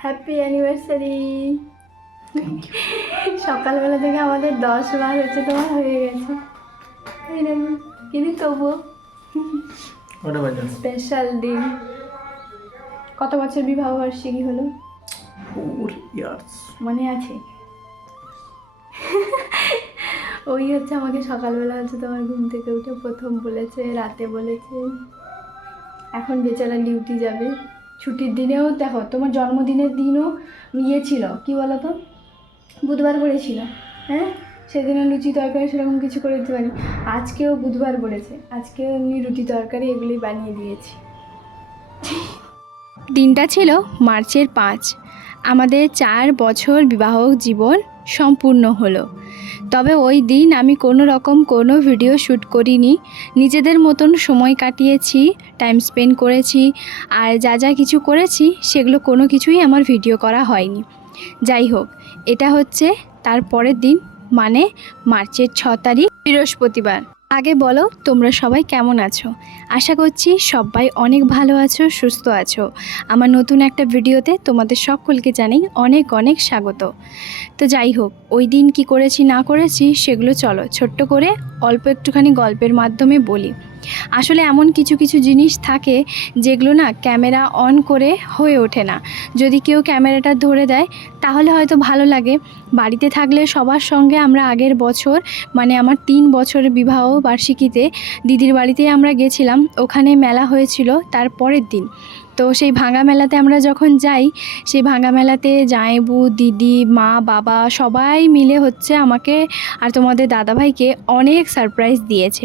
Happy anniversary. সকালবেলা থেকে আমাদের 10 বার হচ্ছে তোমার হয়ে গেছে, কিন্তু তবুও স্পেশাল দিন। কত বছর বিবাহ বার্ষিকী হলো 4 years। মনে আছে? ওই হচ্ছে আমাকে সকালবেলা হচ্ছে তোমার ঘুম থেকে উঠে প্রথম বলেছে, রাতে বলেছে। এখন বেচারা ডিউটি যাবে, ছুটির দিনেও দেখো তোমার জন্মদিনের দিনও ইয়ে ছিল, কি বলো তো, বুধবার করেছিল। হ্যাঁ, সেদিনও লুচি তরকারি সেরকম কিছু করে দিতে পারি। আজকেও বুধবার করেছে, আজকেও এমনি রুটি তরকারি এগুলোই বানিয়ে দিয়েছি। দিনটা ছিল মার্চের 5। আমাদের 4 বছর বিবাহ জীবন সম্পূর্ণ হলো। তবে ওই দিন আমি কোনো রকম কোনো ভিডিও শ্যুট করিনি, নিজেদের মতন সময় কাটিয়েছি, টাইম স্পেন্ড করেছি। আর যা যা কিছু করেছি সেগুলো কোনো কিছুই আমার ভিডিও করা হয়নি। যাই হোক, এটা হচ্ছে তার পরের দিন, মানে মার্চের 6 তারিখ, বৃহস্পতিবার। আগে বলো তোমরা সবাই কেমন আছো? আশা করছি সবাই অনেক ভালো আছো, সুস্থ আছো। আমার নতুন একটা ভিডিওতে তোমাদের সকলকে জানাই অনেক অনেক স্বাগত। তো যাই হোক, ওই দিন কি করেছি না করেছি সেগুলো চলো ছোট্ট করে অল্প একটুখানি গল্পের মাধ্যমে বলি। আসলে এমন কিছু কিছু জিনিস থাকে যেগুলো না ক্যামেরা অন করে হয়ে ওঠে না। যদি কেউ ক্যামেরাটা ধরে দেয় তাহলে হয়তো ভালো লাগে। বাড়িতে থাকলে সবার সঙ্গে আমরা আগের বছর, মানে আমার 3 বছরের বিবাহ বার্ষিকীতে দিদির বাড়িতেই আমরা গেছিলাম। ওখানে মেলা হয়েছিল তার পরের দিন। তো সেই ভাঙা মেলাতে আমরা যখন যাই, সেই ভাঙা মেলাতে জামাইবু, দিদি, মা, বাবা সবাই মিলে হচ্ছে আমাকে আর তোমাদের দাদাভাইকে অনেক সারপ্রাইজ দিয়েছে।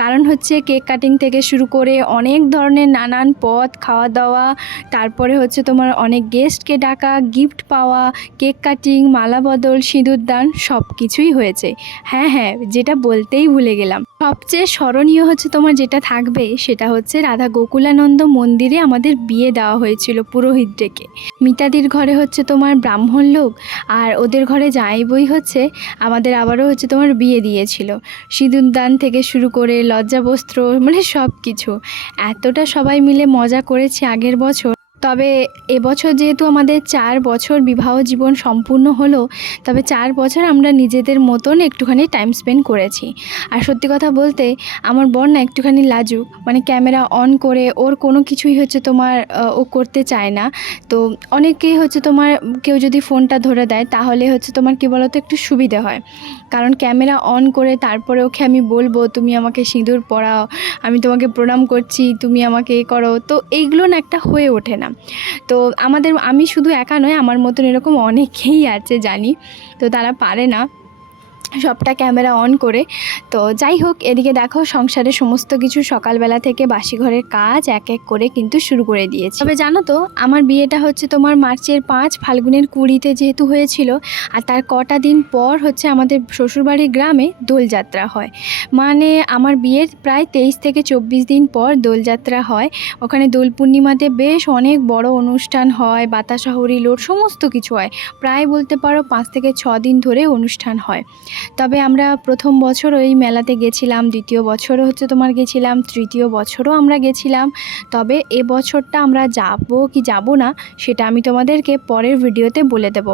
কারণ হচ্ছে কেক কাটিং থেকে শুরু করে অনেক ধরনের নানান পদ, খাওয়া দাওয়া, তারপরে হচ্ছে তোমার অনেক গেস্টকে ডাকা, গিফট পাওয়া, কেক কাটিং, মালা বদল, সিঁদুর দান সব কিছুই হয়েছে। হ্যাঁ, যেটা বলতেই ভুলে গেলাম, সবচেয়ে স্মরণীয় হচ্ছে তোমার যেটা থাকবে সেটা হচ্ছে রাধা গোকুলানন্দ মন্দিরে আমাদের বিয়ে দেওয়া হয়েছিল পুরোহিত ডেকে। মিতাদির ঘরে হচ্ছে তোমার ব্রাহ্মণ লোক, আর ওদের ঘরে জামাইবুই হচ্ছে আমাদের আবারও হচ্ছে তোমার বিয়ে দিয়েছিল। সিঁদুর দান থেকে শুরু করে লজ্জাবস্ত্র, মানে সব কিছু। এতটা সবাই মিলে মজা করেছি আগের বছর। তবে এবছর যেহেতু আমাদের 4 বছর বিবাহ জীবন সম্পূর্ণ হলো, তবে 4 বছর আমরা নিজেদের মতন একটুখানি টাইম স্পেন্ড করেছি। আর সত্যি কথা বলতে আমার বর না একটুখানি লাজুক, মানে ক্যামেরা অন করে ওর কোনো কিছুই হচ্ছে তোমার ও করতে চায় না। তো অনেকেই হচ্ছে তোমার কেউ যদি ফোনটা ধরে দেয় তাহলে হচ্ছে তোমার কী বলো তো একটু সুবিধে হয়। কারণ ক্যামেরা অন করে তারপরে ওকে আমি বলবো তুমি আমাকে সিঁদুর পরাও, আমি তোমাকে প্রণাম করছি, তুমি আমাকে এ করো, তো এইগুলো না একটা হয়ে ওঠে না। তো আমি শুধু একা নয়, আমার মতন এরকম অনেকেই আছে জানি, তো তারা পারে না সবটা ক্যামেরা অন করে। তো যাই হোক, এদিকে দেখো সংসারে সমস্ত কিছু সকালবেলা থেকে বাসি ঘরের কাজ এক এক করে কিন্তু শুরু করে দিয়েছি। তবে জানো তো, আমার বিয়েটা হচ্ছে তোমার মার্চের 5, ফাল্গুনের 20-তে যেহেতু হয়েছিল, আর তার কটা দিন পর হচ্ছে আমাদের শ্বশুরবাড়ির গ্রামে দোলযাত্রা হয়। মানে আমার বিয়ের প্রায় 23 থেকে 24 দিন পর দোলযাত্রা হয়। ওখানে দোল পূর্ণিমাতে বেশ অনেক বড় অনুষ্ঠান হয়, বাতাসা হরিলোট সমস্ত কিছু হয়। প্রায় বলতে পারো 5 থেকে 6 দিন ধরে অনুষ্ঠান হয়। তবে আমরা প্রথম বছর ওই মেলাতে গেছিলাম, দ্বিতীয় বছরও হচ্ছে তোমার গেছিলাম, তৃতীয় বছরও আমরা গেছিলাম। তবে এবছরটা আমরা যাব কি যাব না সেটা আমি তোমাদেরকে পরের ভিডিওতে বলে দেব।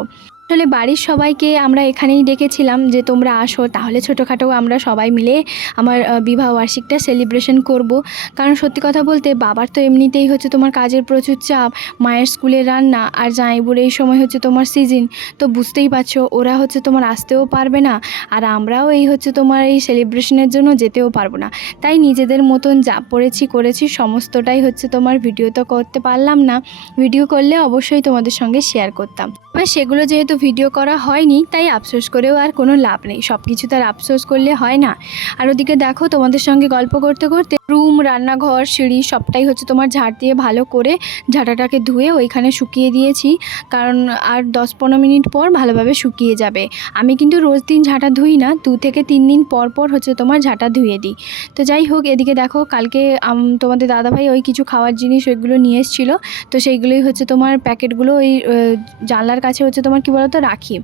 আসলে বাড়ির সবাইকে আমরা এখানেই ডেকেছিলাম যে তোমরা আসো, তাহলে ছোটোখাটো আমরা সবাই মিলে আমার বিবাহ বার্ষিকটা সেলিব্রেশন করব। কারণ সত্যি কথা বলতে বাবার তো এমনিতেই হচ্ছে তোমার কাজের প্রচুর চাপ, মায়ের স্কুলের রান্না, আর জামাইবুর এই সময় হচ্ছে তোমার সিজন, তো বুঝতেই পারছো ওরা হচ্ছে তোমার আসতেও পারবে না, আর আমরাও এই হচ্ছে তোমার এই সেলিব্রেশনের জন্য যেতেও পারবো না। তাই নিজেদের মতন যা করেছি সমস্তটাই হচ্ছে তোমার ভিডিও তো করতে পারলাম না, ভিডিও করলে অবশ্যই তোমাদের সঙ্গে শেয়ার করতাম। তবে সেগুলো যেহেতু ভিডিও করা হয়নি তাই আফসোস করেও আর কোনো লাভ নেই, সব কিছু তার আফসোস করলে হয় না। আর ওদিকে দেখো তোমাদের সঙ্গে গল্প করতে করতে রুম, রান্নাঘর, সিঁড়ি সবটাই হচ্ছে তোমার ঝাড় দিয়ে ভালো করে ঝাঁটাটাকে ধুয়ে ওইখানে শুকিয়ে দিয়েছি। কারণ আর 10-15 মিনিট পর ভালোভাবে শুকিয়ে যাবে। আমি কিন্তু রোজ দিন ঝাঁটা ধুই না, 2 থেকে 3 দিন পর পর হচ্ছে তোমার ঝাঁটা ধুয়ে দিই। তো যাই হোক, এদিকে দেখো কালকে তোমাদের দাদাভাই ওই কিছু খাওয়ার জিনিস ওইগুলো নিয়ে এসেছিলো, তো সেইগুলোই হচ্ছে তোমার প্যাকেটগুলো ওই জানলার কাছে হচ্ছে তোমার কী বলো তো রাখি।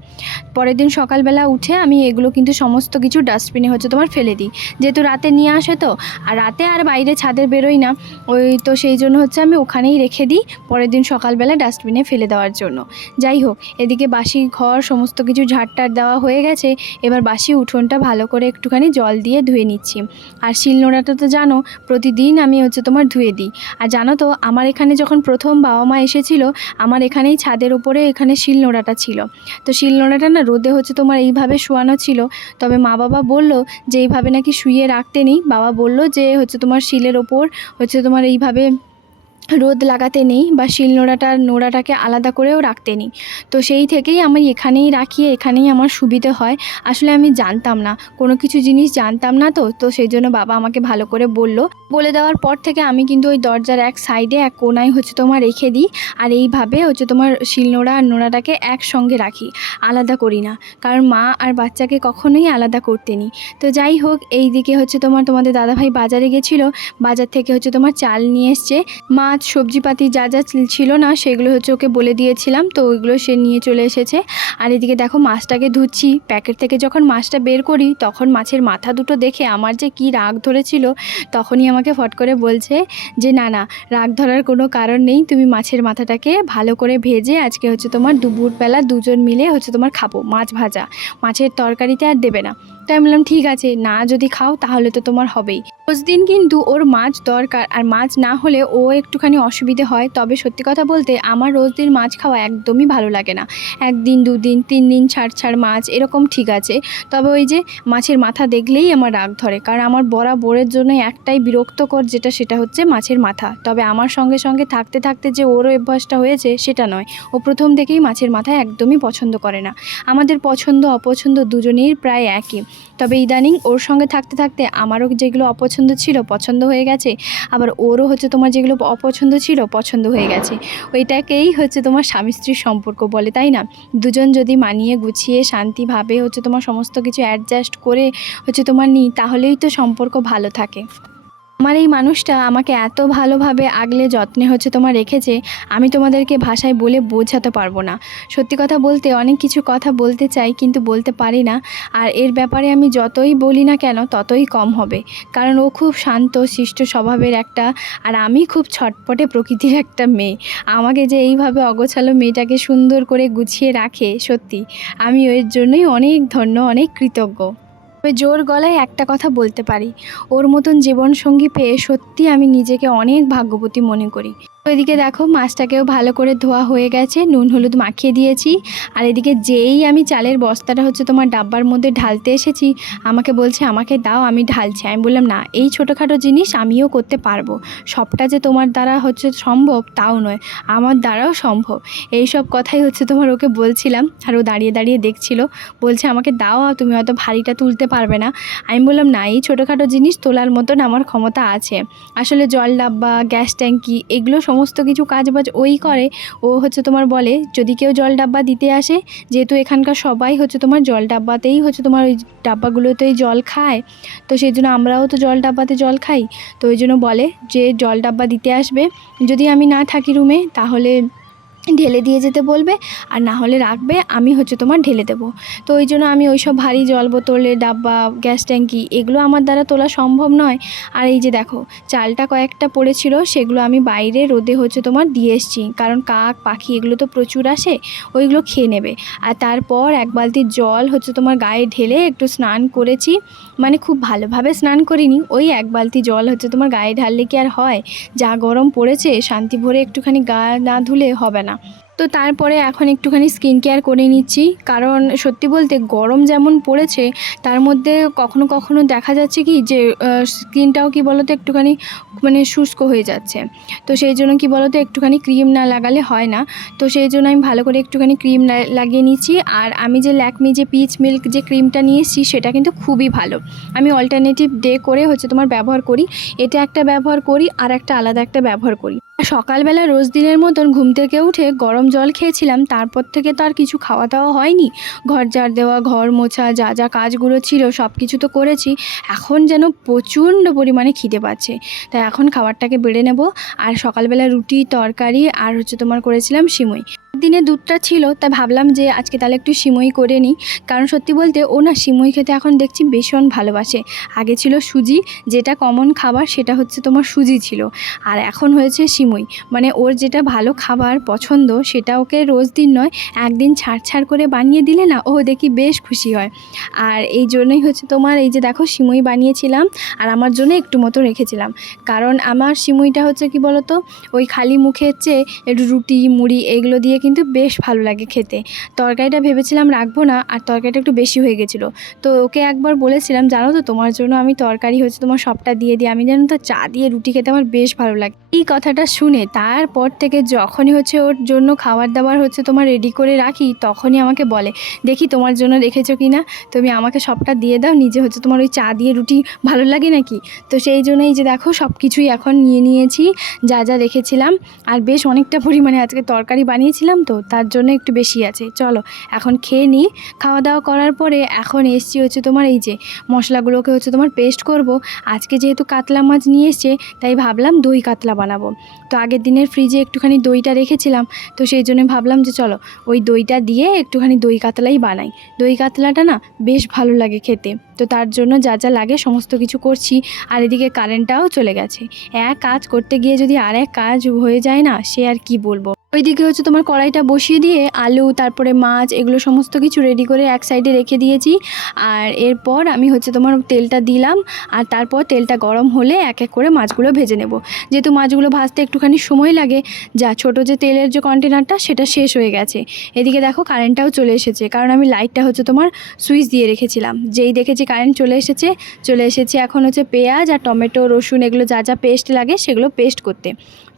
পরের দিন সকালবেলা উঠে আমি এগুলো কিন্তু সমস্ত কিছু ডাস্টবিনে হচ্ছে তোমার ফেলে দিই, যেহেতু রাতে নিয়ে আসে তো, আর রাতে আর বাইরে ছাদের বেরোই না, ওই তো সেই জন্য হচ্ছে আমি ওখানেই রেখে দিই পরের দিন সকালবেলা ডাস্টবিনে ফেলে দেওয়ার জন্য। যাই হোক, এদিকে বাসি ঘর সমস্ত কিছু ঝাড়টার দেওয়া হয়ে গেছে, এবার বাসি উঠোনটা ভালো করে একটুখানি জল দিয়ে ধুয়ে নিচ্ছি। আর শিলনোড়াটা তো জানো প্রতিদিন আমি হচ্ছে তোমার ধুয়ে দিই। আর জানো তো আমার এখানে যখন প্রথম বাবা মা এসেছিলো, আমার এখানেই ছাদের উপরে এখানে শিলনোড়াটা ছিল। তো শিলনোড়াটা না রোদে হচ্ছে তোমার এইভাবে শোয়ানো ছিল, তবে মা বাবা বলল যে এইভাবে নাকি শুইয়ে রাখতে নেই, বাবা বলল যে হচ্ছে তোমার শিলের ওপর হচ্ছে তোমার এইভাবে রোদ লাগাতে নেই বা নোড়াটাকে আলাদা করেও রাখতে নেই। তো সেই থেকেই আমি এখানেই রাখি, এখানেই আমার সুবিধে হয়। আসলে আমি জানতাম না, কোনো কিছু জিনিস জানতাম না, তো সেই জন্য বাবা আমাকে ভালো করে বলে দেওয়ার পর থেকে আমি কিন্তু ওই দরজার এক সাইডে এক কোনায় হচ্ছে তোমার রেখে দিই। আর এইভাবে হচ্ছে তোমার শিলনোড়া আর নোড়াটাকে একসঙ্গে রাখি, আলাদা করি না, কারণ মা আর বাচ্চাকে কখনোই আলাদা করতে নিই। তো যাই হোক, এই দিকে হচ্ছে তোমাদের দাদাভাই বাজারে গেছিলো, বাজার থেকে হচ্ছে তোমার চাল নিয়ে এসছে, মাছ সবজিপাতি যা যা ছিল না সেগুলো হচ্ছে ওকে বলে দিয়েছিলাম, তো ওইগুলো সে নিয়ে চলে এসেছে। আর এদিকে দেখো মাছটাকে ধুচ্ছি, প্যাকেট থেকে যখন মাছটা বের করি তখন মাছের মাথা দুটো দেখে আমার যে কি রাগ ধরেছিল, তখনই আমাকে ফট করে বলছে যে না না, রাগ ধরার কোনো কারণ নেই, তুমি মাছের মাথাটাকে ভালো করে ভেজে আজকে হচ্ছে তোমার দুপুরবেলা দুজন মিলে হচ্ছে তোমার খাবো, মাছ ভাজা, মাছের তরকারিতে আর দেবে না। তাই আমি বললাম ঠিক আছে, না যদি খাও তাহলে তো তোমার হবেই। রোজ দিন কিন্তু ওর মাছ দরকার, আর মাছ না হলে ও একটুখানি অসুবিধে হয়। তবে সত্যি কথা বলতে আমার রোজ দিন মাছ খাওয়া একদমই ভালো লাগে না, একদিন দুদিন 3 দিন ছাড় মাছ এরকম ঠিক আছে। তবে ওই যে মাছের মাথা দেখলেই আমার রাগ ধরে, কারণ আমার বরাবরের জন্য একটাই বিরক্তকর সেটা হচ্ছে মাছের মাথা। তবে আমার সঙ্গে সঙ্গে থাকতে থাকতে যে ওরও অভ্যাসটা হয়েছে সেটা নয়, ও প্রথম থেকেই মাছের মাথা একদমই পছন্দ করে না। আমাদের পছন্দ অপছন্দ দুজনেই প্রায় একই, তবে ইদানিং ওর সঙ্গে থাকতে থাকতে আমারও যেগুলো অপছন্দ ছিল পছন্দ হয়ে গেছে, আবার ওরও হচ্ছে তোমার যেগুলো অপছন্দ ছিল পছন্দ হয়ে গেছে। ওইটাকেই হচ্ছে তোমার স্বামী স্ত্রীর সম্পর্ক বলে, তাই না? দুজন যদি মানিয়ে গুছিয়ে শান্তিভাবে হচ্ছে তোমার সমস্ত কিছু অ্যাডজাস্ট করে হচ্ছে তোমার নিই, তাহলেই তো সম্পর্ক ভালো থাকে। আমার এই মানুষটা আমাকে এত ভালোভাবে আগলে যত্নে হচ্ছে তোমার রেখেছে, আমি তোমাদেরকে ভাষায় বলে বোঝাতে পারবো না। সত্যি কথা বলতে অনেক কিছু কথা বলতে চাই কিন্তু বলতে পারি না, আর এর ব্যাপারে আমি যতই বলি না কেন ততই কম হবে, কারণ ও খুব শান্ত শিষ্ট স্বভাবের একটা, আর আমি খুব ছটপটে প্রকৃতির একটা মেয়ে। আমাকে যে এইভাবে অগোছালো মেয়েটাকে সুন্দর করে গুছিয়ে রাখে, সত্যি আমি এর জন্যই অনেক ধন্য, অনেক কৃতজ্ঞ। তবে জোর গলায় একটা কথা বলতে পারি, ওর মতন জীবনসঙ্গী পেয়ে সত্যি আমি নিজেকে অনেক ভাগ্যবতী মনে করি। তো এদিকে দেখো মাছটাকেও ভালো করে ধোয়া হয়ে গেছে, নুন হলুদ মাখিয়ে দিয়েছি। আর এদিকে যেই আমি চালের বস্তাটা হচ্ছে তোমার ডাব্বার মধ্যে ঢালতে এসেছি, আমাকে বলছে আমাকে দাও, আমি ঢালছি। আমি বললাম না, এই ছোটোখাটো জিনিস আমিও করতে পারবো, সবটা যে তোমার দ্বারা হচ্ছে সম্ভব তাও নয়, আমার দ্বারাও সম্ভব। এই সব কথাই হচ্ছে তোমার ওকে বলছিলাম, আর ও দাঁড়িয়ে দাঁড়িয়ে দেখছিল, বলছে আমাকে দাও, তুমি হয়তো ভারীটা তুলতে পারবে না। আমি বললাম না, এই ছোটোখাটো জিনিস তোলার মতন আমার ক্ষমতা আছে। আসলে জল ডাব্বা, গ্যাস ট্যাঙ্কি, এগুলো সমস্ত কিছু কাজবাজ ওই করে। ও হচ্ছে তোমার বলে যদি কেউ জল ডাব্বা দিতে আসে, যেহেতু এখানকার সবাই হচ্ছে তোমার জল ডাব্বাতেই হচ্ছে তোমার ওই ডাব্বাগুলোতেই জল খায়, তো সেই জন্য আমরাও তো জল ডাব্বাতে জল খাই। তো ওই জন্য বলে যে জল ডাব্বা দিতে আসবে, যদি আমি না থাকি রুমে তাহলে ঢেলে দিয়ে যেতে বলবে, আর না হলে রাখবে, আমি হচ্ছে তোমার ঢেলে দেবো। তো ওই জন্য আমি ওই সব ভারী জল বোতলের ডাব্বা, গ্যাস ট্যাঙ্কি, এগুলো আমার দ্বারা তোলা সম্ভব নয়। আর এই যে দেখো চালটা কয়েকটা পড়েছিল, সেগুলো আমি বাইরে রোদে হচ্ছে তোমার দিয়ে এসছি, কারণ কাক পাখি এগুলো তো প্রচুর আসে, ওইগুলো খেয়ে নেবে। আর তারপর এক বালতি জল হচ্ছে তোমার গায়ে ঢেলে একটু স্নান করেছি, মানে খুব ভালোভাবে স্নান করিনি, ওই এক বালতি জল হচ্ছে তোমার গায়ে ঢাললে কি আর হয়? যা গরম পড়েছে, শান্তি ভরে একটুখানি গা না ধুলে হবে না। তো তারপরে এখন একটুখানি স্কিন কেয়ার করে নিচ্ছি, কারণ সত্যি বলতে গরম যেমন পড়েছে তার মধ্যে কখনো কখনো দেখা যাচ্ছে কি যে স্কিনটাও কি বলতো একটুখানি মানে শুষ্ক হয়ে যাচ্ছে। তো সেই জন্য কি বলতো একটুখানি ক্রিম না লাগালে হয় না। তো সেই জন্য আমি ভালো করে একটুখানি ক্রিম লাগিয়ে নিচ্ছি। আর আমি যে ল্যাকমি যে পিচ মিল্ক যে ক্রিমটা নিয়ে এসেছি সেটা কিন্তু খুবই ভালো, আমি অল্টারনেটিভ ডে করে হচ্ছে তোমার ব্যবহার করি, এটা একটা ব্যবহার করি আর একটা আলাদা একটা ব্যবহার করি। সকালবেলা রোজ দিনের মতন ঘুম থেকে উঠে গরম জল খেয়েছিলাম, তারপর থেকে তো আর কিছু খাওয়া দাওয়া হয়নি। ঘর ঝাড় দেওয়া, ঘর মোছা, যা যা কাজগুলো ছিল সব কিছু তো করেছি। এখন যেন প্রচণ্ড পরিমাণে খিদে পাচ্ছে, তাই এখন খাবারটাকে বেড়ে নেব। আর সকালবেলা রুটি তরকারি আর হচ্ছে তোমার করেছিলাম সিমুই। দিনে দুধটা ছিল, তাই ভাবলাম যে আজকে তাহলে একটু সিমই করে নিই। কারণ সত্যি বলতে ও না সিমই খেতে এখন দেখছি ভীষণ ভালোবাসে। আগে ছিল সুজি, যেটা কমন খাবার সেটা হচ্ছে তোমার সুজি ছিল, আর এখন হয়েছে সিমই। মানে ওর যেটা ভালো খাবার পছন্দ সেটা ওকে রোজ দিন নয়, একদিন ছাড় ছাড় করে বানিয়ে দিলে না ও দেখি বেশ খুশি হয়। আর এই জন্যই হচ্ছে তোমার এই যে দেখো সিমই বানিয়েছিলাম, আর আমার জন্য একটু মতো রেখেছিলাম। কারণ আমার সিমইটা হচ্ছে কি বলতো, ওই খালি মুখে হচ্ছে একটু রুটি মুড়ি এগুলো দিয়ে কিন্তু বেশ ভালো লাগে খেতে। তরকারিটা ভেবেছিলাম রাখবো না, আর তরকারিটা একটু বেশি হয়ে গেছিলো। তো ওকে একবার বলেছিলাম, জানো তো তোমার জন্য আমি তরকারি হচ্ছে তোমার সবটা দিয়ে দিই, আমি জানো তো চা দিয়ে রুটি খেতে আমার বেশ ভালো লাগে। এই কথাটা শুনে তারপর থেকে যখনই হচ্ছে ওর জন্য খাবার দাবার হচ্ছে তোমার রেডি করে রাখি, তখনই আমাকে বলে, দেখি তোমার জন্য রেখেছো কি না, তুমি আমাকে সবটা দিয়ে দাও, নিজে হচ্ছে তোমার ওই চা দিয়ে রুটি ভালো লাগে নাকি। তো সেই জন্যই যে দেখো সব কিছুই এখন নিয়ে নিয়েছি, যা যা রেখেছিলাম। আর বেশ অনেকটা পরিমাণে আজকে তরকারি বানিয়েছিলাম, তো তার জন্য একটু বেশি আছে। চলো এখন খেয়ে নিই। খাওয়া দাওয়া করার পরে এখন এসছি হচ্ছে তোমার এই যে মশলাগুলোকে হচ্ছে তোমার পেস্ট করব। আজকে যেহেতু কাতলা মাছ নিয়ে এসছে, তাই ভাবলাম দই কাতলা বানাবো। তো আগের দিনের ফ্রিজে একটুখানি দইটা রেখেছিলাম, তো সেই জন্য ভাবলাম যে চলো ওই দইটা দিয়ে একটুখানি দই কাতলাই বানাই। দই কাতলাটা না বেশ ভালো লাগে খেতে। তো তার জন্য যা যা লাগে সমস্ত কিছু করছি। আর এদিকে কারেন্টটাও চলে গেছে। এক কাজ করতে গিয়ে যদি আর এক কাজ হয়ে যায় না, সে আর কি বলবো। ওইদিকে হচ্ছে তোমার কড়াইটা বসিয়ে দিয়ে আলু তারপরে মাছ এগুলো সমস্ত কিছু রেডি করে এক সাইডে রেখে দিয়েছি। আর এরপর আমি হচ্ছে তোমার তেলটা দিলাম, আর তারপর তেলটা গরম হলে এক এক করে মাছগুলো ভেজে নেব। যেহেতু মাছগুলো ভাজতে একটুখানি সময় লাগে, যা ছোটো যে তেলের যে কন্টেনারটা সেটা শেষ হয়ে গেছে। এদিকে দেখো কারেন্টটাও চলে এসেছে, কারণ আমি লাইটটা হচ্ছে তোমার সুইচ দিয়ে রেখেছিলাম। যেই দেখেছি কারেন্ট চলে এসেছে এখন হচ্ছে পেঁয়াজ আর টমেটো রসুন এগুলো যা যা পেস্ট লাগে সেগুলো পেস্ট করতে।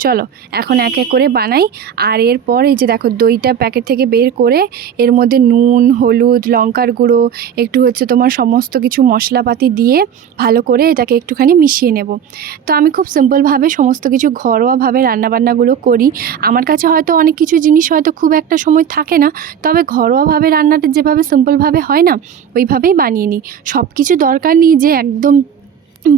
চলো এখন এক এক করে বানাই। আর এরপর এই যে দেখো দইটা প্যাকেট থেকে বের করে এর মধ্যে নুন হলুদ লঙ্কার গুঁড়ো একটু হচ্ছে তোমার সমস্ত কিছু মশলাপাতি দিয়ে ভালো করে এটাকে একটুখানি মিশিয়ে নেব। তো আমি খুব সিম্পলভাবে সমস্ত কিছু ঘরোয়াভাবে রান্নাবান্নাগুলো করি। আমার কাছে হয়তো অনেক কিছু জিনিস হয়তো খুব একটা সময় থাকে না, তবে ঘরোয়াভাবে রান্নাটা যেভাবে সিম্পলভাবে হয় না, ওইভাবেই বানিয়ে নিই। সব কিছু দরকার নেই যে একদম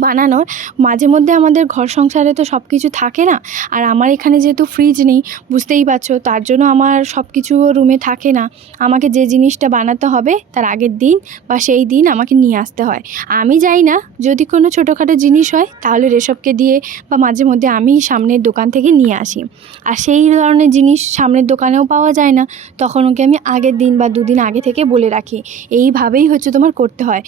বানানোর। মাঝে মধ্যে আমাদের ঘর সংসারে তো সব কিছু থাকে না। আর আমার এখানে যেহেতু ফ্রিজ নেই, বুঝতেই পারছো, তার জন্য আমার সব কিছু রুমে থাকে না। আমাকে যে জিনিসটা বানাতে হবে তার আগের দিন বা সেই দিন আমাকে নিয়ে আসতে হয়। আমি যাই না, যদি কোনো ছোটোখাটো জিনিস হয় তাহলে রেশবকে দিয়ে বা মাঝে মধ্যে আমি সামনের দোকান থেকে নিয়ে আসি। আর সেই ধরনের জিনিস সামনের দোকানেও পাওয়া যায় না, তখন ওকে আমি আগের দিন বা দুদিন আগে থেকে বলে রাখি। এইভাবেই হচ্ছে তোমার করতে হয়।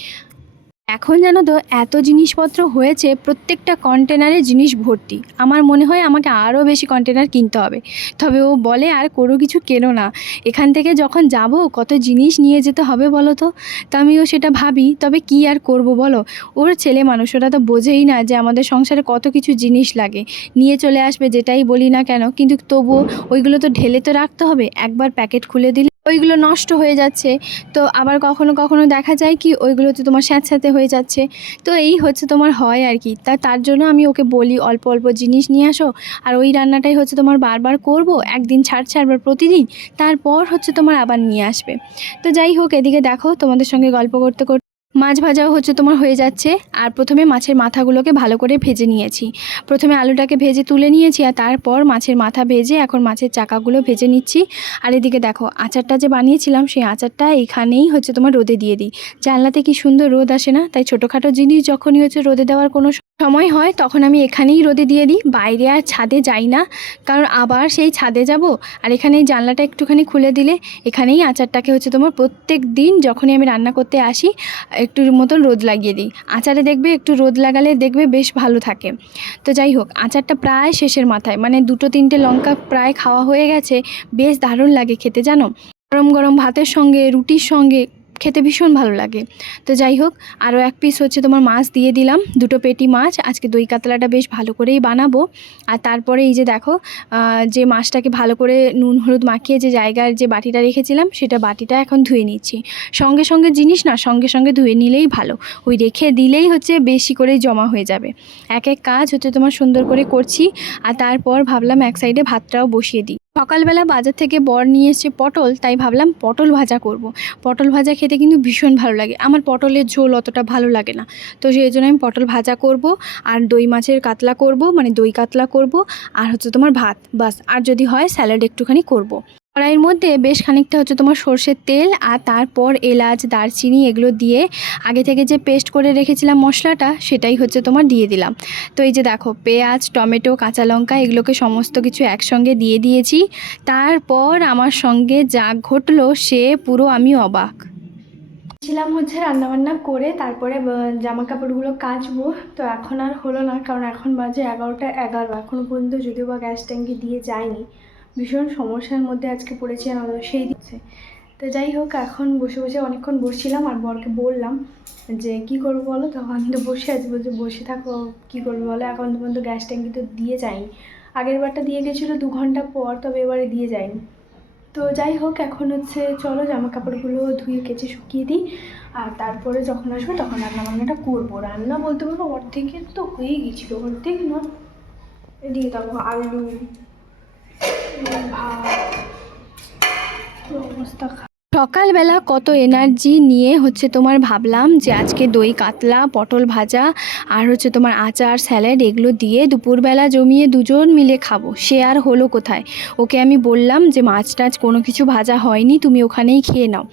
এখন জানো তো এত জিনিসপত্র হয়েছে, প্রত্যেকটা কন্টেনারে জিনিস ভর্তি। আমার মনে হয় আমাকে আরও বেশি কন্টেনার কিনতে হবে। তবে ও বলে আর কোনো কিছু কেনো না, এখান থেকে যখন যাব কত জিনিস নিয়ে যেতে হবে বলো তো। তো আমিও সেটা ভাবি, তবে কি আর করব বলো। ওর ছেলে মানুষ, ওরা তো বোঝেই না যে আমাদের সংসারে কত কিছু জিনিস লাগে। নিয়ে চলে আসবে যেটাই বলি না কেন, কিন্তু তবুও ওইগুলো তো ঢেলে তো রাখতে হবে। একবার প্যাকেট খুলে দিলে ওইগুলো নষ্ট হয়ে যাচ্ছে। তো আবার কখনো কখনো দেখা যায় কি ওইগুলো তো তোমার স্যাঁতস্যাঁতে হয়ে যাচ্ছে। তো এই হচ্ছে তোমার হয় আর কি। তার জন্য আমি ওকে বলি অল্প অল্প জিনিস নিয়ে আসো। আর ওই রান্নাটাই হচ্ছে তোমার বারবার করব, একদিন ছাড়বার প্রতিদিন, তারপর হচ্ছে তোমার আবার নিয়ে আসবে। তো যাই হোক, এদিকে দেখো তোমাদের সঙ্গে গল্প করতে করতে মাছ ভাজাও হচ্ছে তোমার হয়ে যাচ্ছে। আর প্রথমে মাছের মাথাগুলোকে ভালো করে ভেজে নিয়েছি। প্রথমে আলুটাকে ভেজে তুলে নিয়েছি, আর তারপর মাছের মাথা ভেজে এখন মাছের চাকাগুলো ভেজে নিচ্ছি। আর এদিকে দেখো আচারটা যে বানিয়েছিলাম, সেই আচারটা এখানেই হচ্ছে তোমার রোদে দিয়ে দিই। জানলাতে কি সুন্দর রোদ আসে না, তাই ছোটোখাটো জিনিস যখনই হচ্ছে রোদে দেওয়ার কোনো সময় হয় তখন আমি এখানেই রোদে দিয়ে দিই, বাইরে আর ছাদে যাই না। কারণ আবার সেই ছাদে যাব, আর এখানে এই জানলাটা একটুখানি খুলে দিলে এখানেই আচারটাকে হচ্ছে তোমার প্রত্যেক দিন যখনই আমি রান্না করতে আসি একটু মতন রোদ লাগিয়ে দিই। আচারে দেখবে একটু রোদ লাগালে দেখবে বেশ ভালো থাকে। তো যাই হোক, আচারটা প্রায় শেষের মাথায়, মানে 2-3টে লঙ্কা প্রায় খাওয়া হয়ে গেছে। বেশ দারুণ লাগে খেতে জানো, গরম গরম ভাতের সঙ্গে রুটির সঙ্গে খেতে ভীষণ ভালো লাগে। তো যাই হোক, আরও এক পিস হচ্ছে তোমার মাছ দিয়ে দিলাম, 2টো পেটি মাছ। আজকে দই কাতলাটা বেশ ভালো করেই বানাবো। আর তারপরে এই যে দেখো যে মাছটাকে ভালো করে নুন হলুদ মাখিয়ে যে জায়গার যে বাটিটা রেখেছিলাম, সেটা বাটিটা এখন ধুয়ে নিচ্ছি। সঙ্গে সঙ্গে জিনিস না, সঙ্গে সঙ্গে ধুয়ে নিলেই ভালো, ওই রেখে দিলেই হচ্ছে বেশি করে জমা হয়ে যাবে। এক এক কাজ হচ্ছে তোমার সুন্দর করে করছি। আর তারপর ভাবলাম এক সাইডে ভাতটাও বসিয়ে দিই। সকালবেলা বাজার থেকে বর নিয়ে এসেছে পটল, তাই ভাবলাম পটল ভাজা করব। পটল ভাজা খেতে কিন্তু ভীষণ ভালো লাগে। আমার পটলের ঝোল অতটা ভালো লাগে না, তো সেই জন্য আমি পটল ভাজা করব। আর দই মাছের কাতলা করব, মানে দই কাতলা করব। আর হচ্ছে তোমার ভাত, বাস। আর যদি হয় স্যালাড একটুখানি করব। কড়াইয়ের মধ্যে বেশ খানিকটা হচ্ছে তোমার সর্ষের তেল আর তারপর এলাচ দারচিনি এগুলো দিয়ে আগে থেকে যে পেস্ট করে রেখেছিলাম মশলাটা সেটাই হচ্ছে তোমার দিয়ে দিলাম। তো এই যে দেখো পেঁয়াজ টমেটো কাঁচা লঙ্কা এগুলোকে সমস্ত কিছু একসঙ্গে দিয়ে দিয়েছি। তারপর আমার সঙ্গে যা ঘটলো সে পুরো আমি অবাক ছিলাম হচ্ছে রান্নাবান্না করে তারপরে জামা কাপড়গুলো কাচবো। তো এখন আর হলো না, কারণ এখন বাজে 11টা 11 এখনও পর্যন্ত যদিও বা গ্যাস ট্যাঙ্কি দিয়ে যায়নি। ভীষণ সমস্যার মধ্যে আজকে পড়েছি আমরা সেই দিচ্ছে। তো যাই হোক, এখন বসে বসে অনেকক্ষণ বসছিলাম আর বরকে বললাম যে কি করবো বলো, তখন আমি তো বসে আছি, বলছে বসে থাকো কী করবো বলো, এখন তো পর্যন্ত গ্যাস ট্যাঙ্কি তো দিয়ে যায়নি। আগের বারটা দিয়ে গেছিলো 2 ঘন্টা পর, তবে এবারে দিয়ে যায়নি। তো যাই হোক, এখন হচ্ছে চলো জামা কাপড়গুলো ধুয়ে কেচে শুকিয়ে দিই, আর তারপরে যখন আসবো তখন রান্নাবান্নাটা করবো। রান্না বলতে পারবো অর্ধেকের তো হয়ে গেছিলো, অর্ধেক না, এদিকে দেখো আলু ভাত, অবস্থা। সকালবেলা কত এনার্জি নিয়ে হচ্ছে তোমার ভাবলাম যে আজকে দই কাতলা পটল ভাজা আর হচ্ছে তোমার আচার স্যালাড এগুলো দিয়ে দুপুরবেলা জমিয়ে দুজন মিলে খাবো। সে আর হলো কোথায়। ওকে আমি বললাম যে মাছ টাছ কোনো কিছু ভাজা হয়নি, তুমি ওখানেই খেয়ে নাও।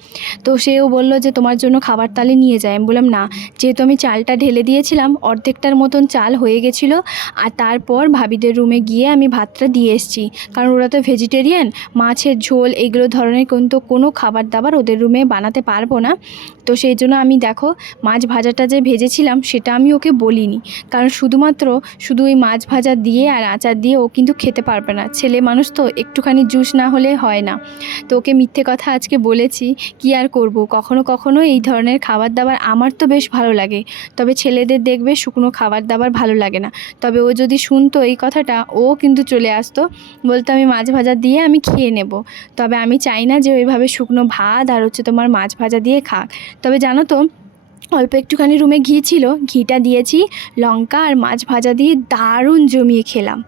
তো সেও বলল যে তোমার জন্য খাবার তালে নিয়ে যায়। আমি বললাম না, যেহেতু আমি চালটা ঢেলে দিয়েছিলাম অর্ধেকটার মতন চাল হয়ে গেছিলো। আর তারপর ভাবিদের রুমে গিয়ে আমি ভাতটা দিয়ে এসেছি, কারণ ওরা তো ভেজিটেরিয়ান, মাছের ঝোল এইগুলো ধরনের কিন্তু কোনো খাবার দাবার ওদের রুমে বানাতে পারবো না। তো সেই জন্য আমি দেখো মাছ ভাজাটা যে ভেজেছিলাম সেটা আমি ওকে বলিনি, কারণ শুধু ওই মাছ ভাজা দিয়ে আর আচার দিয়ে ও কিন্তু খেতে পারবে না। ছেলে মানুষ তো, একটুখানি জুস না হলে হয় না। তো ওকে মিথ্যে কথা আজকে বলেছি, কি আর করব। কখনো কখনো এই ধরনের খাবার দাবার আমার তো বেশ ভালো লাগে, তবে ছেলেদের দেখবে শুকনো খাবার দাবার ভালো লাগে না। তবে ও যদি শুনতো এই কথাটা, ও কিন্তু চলে আসতো, বলতো আমি মাছ ভাজা দিয়ে আমি খেয়ে নেব। তবে আমি চাই না যে ওইভাবে শুকনো ভাত আর হচ্ছে তোমার মাছ ভাজা দিয়ে খাক। তবে জানো তো, অল্প একটুখানি রুমে ঘি ছিল, ঘিটা দিয়েছি, লঙ্কা আর মাছ ভাজা দিয়ে দারুণ জমিয়ে খেলাম।